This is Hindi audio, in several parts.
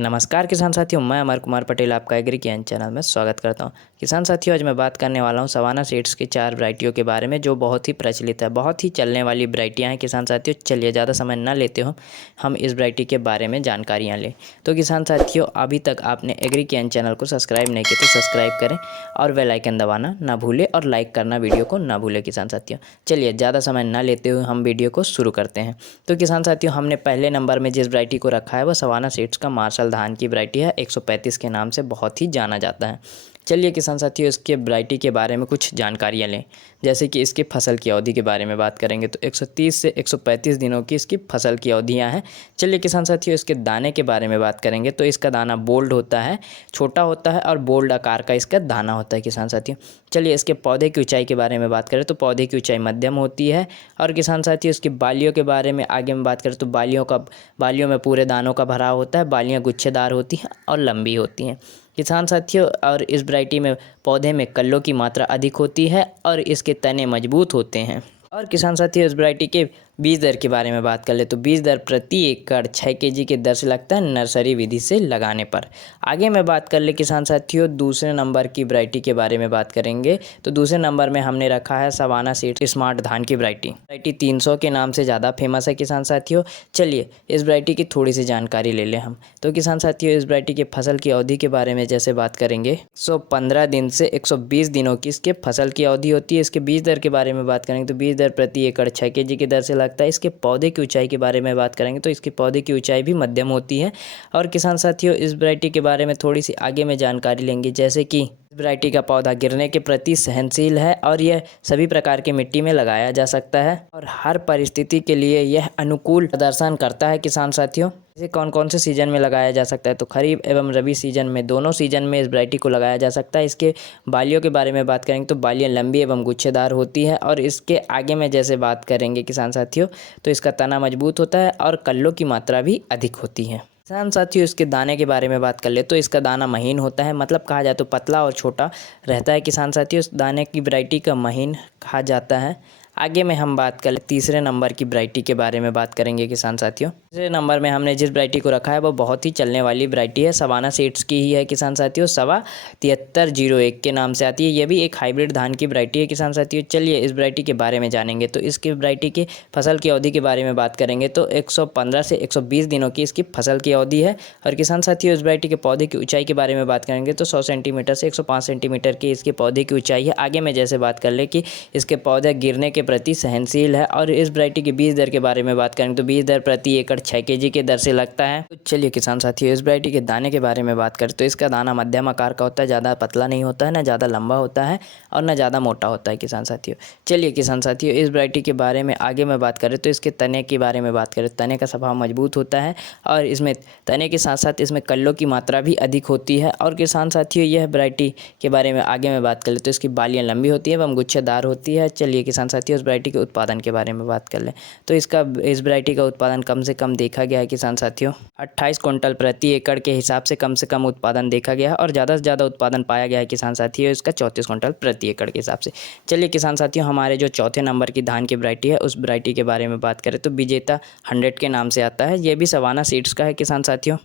नमस्कार किसान साथियों, मैं अमर कुमार पटेल आपका एग्री ज्ञान चैनल में स्वागत करता हूं। किसान साथियों, आज मैं बात करने वाला हूं सवाना सीड्स की 4 वैरायटियों के बारे में जो बहुत ही प्रचलित है, बहुत ही चलने वाली वैरायटियां हैं। किसान साथियों, चलिए ज़्यादा समय ना लेते हो, हम इस वैरायटी के बारे में जानकारियाँ लें। तो किसान साथियों, अभी तक आपने एग्री ज्ञान चैनल को सब्सक्राइब नहीं किया तो सब्सक्राइब करें और बेल आइकन दबाना ना भूलें और लाइक करना वीडियो को ना भूलें। किसान साथियों, चलिए ज़्यादा समय ना लेते हुए हम वीडियो को शुरू करते हैं। तो किसान साथियों, हमने पहले नंबर में जिस वैरायटी को रखा है वो सवाना सीड्स का मार्शल धान की वैरायटी है। 135 के नाम से बहुत ही जाना जाता है। चलिए किसान साथियों, इसके वैरायटी के बारे में कुछ जानकारियाँ लें। जैसे कि इसकी फसल की अवधि के बारे में बात करेंगे तो 130 से 135 दिनों की इसकी फसल की अवधियाँ हैं। चलिए किसान साथियों, इसके दाने के बारे में बात करेंगे तो इसका दाना बोल्ड होता है, छोटा होता है और बोल्ड आकार का इसका दाना होता है। किसान साथियों, चलिए इसके पौधे की ऊंचाई के बारे में बात करें तो पौधे की ऊंचाई मध्यम होती है। और किसान साथियों, इसकी बालियों के बारे में आगे में बात करें तो बालियों में पूरे दानों का भराव होता है। बालियाँ गुच्छेदार होती हैं और लंबी होती हैं। किसान साथियों, और इस वैरायटी में पौधे में कल्लों की मात्रा अधिक होती है और इसके तने मजबूत होते हैं। और किसान साथियों, इस वैरायटी के बीज दर के बारे में बात कर ले तो बीज दर प्रति एकड़ 6 केजी के दर से लगता है नर्सरी विधि से लगाने पर। आगे मैं बात कर ले किसान साथियों, दूसरे नंबर की वैरायटी के बारे में बात करेंगे तो दूसरे नंबर में हमने रखा है सवाना सीड्स स्मार्ट धान की वैरायटी 300 के नाम से ज़्यादा फेमस है। किसान साथियों, चलिए इस वैरायटी की थोड़ी सी जानकारी ले लें हम। तो किसान साथियों, इस वैरायटी की फसल की अवधि के बारे में जैसे बात करेंगे 115 दिन से 120 दिनों की इसके फसल की अवधि होती है। इसके बीज दर के बारे में बात करेंगे तो बीज दर प्रति एकड़ 6 केजी की दर से लगता है। इसके पौधे की ऊंचाई के बारे में बात करेंगे तो इसके पौधे की ऊंचाई भी मध्यम होती है। और किसान साथियों, इस वैरायटी के बारे में थोड़ी सी आगे में जानकारी लेंगे। जैसे कि इस वैरायटी का पौधा गिरने के प्रति सहनशील है और यह सभी प्रकार की मिट्टी में लगाया जा सकता है और हर परिस्थिति के लिए यह अनुकूल प्रदर्शन करता है। किसान साथियों, इसे कौन कौन से सीजन में लगाया जा सकता है तो खरीफ एवं रबी सीजन में, दोनों सीजन में इस वैरायटी को लगाया जा सकता है। इसके बालियों के बारे में बात करेंगे तो बालियाँ लंबी एवं गुच्छेदार होती है। और इसके आगे में जैसे बात करेंगे किसान साथियों, तो इसका तना मजबूत होता है और कल्लों की मात्रा भी अधिक होती है। किसान साथियों, इसके दाने के बारे में बात कर ले तो इसका दाना महीन होता है, मतलब कहा जाए तो पतला और छोटा रहता है। किसान साथियों, इस दाने की वैरायटी का महीन कहा जाता है। आगे में हम बात कर ले तीसरे नंबर की वैरायटी के बारे में बात करेंगे। किसान साथियों, तीसरे नंबर में हमने जिस वैरायटी को रखा है वो बहुत ही चलने वाली वैरायटी है, सवाना सीड्स की ही है। किसान साथियों, सवा 7301 के नाम से आती है। यह भी एक हाइब्रिड धान की वैरायटी है। किसान साथियों, चलिए इस वैरायटी के बारे में जानेंगे। तो इसकी वैरायटी की फसल की अवधि के बारे में बात करेंगे तो 115 से 120 दिनों की इसकी फसल की अवधि है। और किसान साथियों, इस वैरायटी के पौधे की ऊंचाई के बारे में बात करेंगे तो 100 सेंटीमीटर से 105 सेंटीमीटर की इसके पौधे की ऊंचाई है। आगे में जैसे बात कर ले कि इसके पौधे गिरने के प्रति सहनशील है। और इस वैरायटी के बीज दर के बारे में बात करें तो बीज दर प्रति एकड़ 6 केजी के दर से लगता है। तो चलिए किसान साथियों, इस वैरायटी के दाने के बारे में बात करें तो इसका दाना मध्यम आकार का होता है, ज़्यादा पतला नहीं होता है, ना ज़्यादा लंबा होता है और ना ज़्यादा मोटा होता है। किसान साथियों, चलिए किसान साथियों, इस वैरायटी के बारे में आगे में बात करें तो इसके तने के बारे में बात करें, तने का स्वभाव मजबूत होता है और इसमें तने के साथ साथ इसमें कल्लों की मात्रा भी अधिक होती है। और किसान साथियों, यह वैरायटी के बारे में आगे में बात करें तो इसकी बालियाँ लंबी होती हैं एवं गुच्छेदार होती है। चलिए किसान साथियों, इस वैरायटी के उत्पादन के बारे में बात कर लें तो इस वैरायटी का उत्पादन कम से कम देखा गया है किसान साथियों 28 क्विंटल प्रति एकड़ के हिसाब से कम उत्पादन देखा गया है। और ज़्यादा से ज़्यादा उत्पादन पाया गया है किसान साथियों इसका 34 क्विंटल प्रति एकड़ के हिसाब से। चलिए किसान साथियों, हमारे जो चौथे नंबर की धान की वैरायटी है उस वैरायटी के बारे में बात करें तो विजेता 100 के नाम से आता है। यह भी सवाना सीड्स का है। किसान साथियों,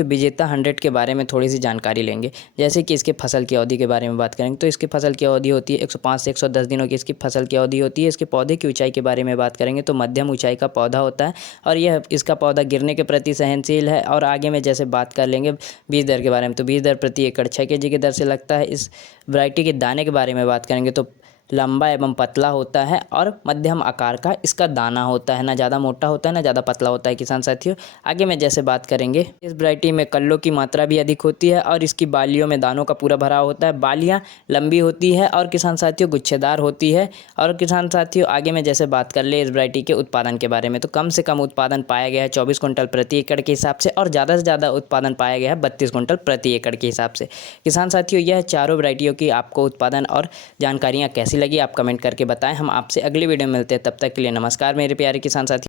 विजेता 100 के बारे में थोड़ी सी जानकारी लेंगे। जैसे कि इसके फसल की अवधि के बारे में बात करेंगे तो इसकी फसल की अवधि होती है 105 से 110 दिनों की इसकी फसल की अवधि होती है। इसके पौधे की ऊंचाई के बारे में बात करेंगे तो मध्यम ऊंचाई का पौधा होता है और यह इसका पौधा गिरने के प्रति सहनशील है। और आगे में जैसे बात कर लेंगे बीज दर के बारे में तो बीज दर प्रति एकड़ 6 केजी की दर से लगता है। इस वैरायटी के दाने के बारे में बात करेंगे तो लंबा एवं पतला होता है और मध्यम आकार का इसका दाना होता है, ना ज़्यादा मोटा होता है ना ज़्यादा पतला होता है। किसान साथियों, आगे में जैसे बात करेंगे इस वैरायटी में कल्लों की मात्रा भी अधिक होती है और इसकी बालियों में दानों का पूरा भराव होता है। बालियाँ लंबी होती है और किसान साथियों गुच्छेदार होती है। और किसान साथियों, आगे में जैसे बात कर ले इस वैरायटी के उत्पादन के बारे में तो कम से कम उत्पादन पाया गया है 24 क्विंटल प्रति एकड़ के हिसाब से और ज़्यादा से ज़्यादा उत्पादन पाया गया है 32 क्विंटल प्रति एकड़ के हिसाब से। किसान साथियों, यह चारों वैरायटियों की आपको उत्पादन और जानकारियाँ कैसी लगी आप कमेंट करके बताएं। हम आपसे अगली वीडियो में मिलते हैं, तब तक के लिए नमस्कार मेरे प्यारे किसान साथी।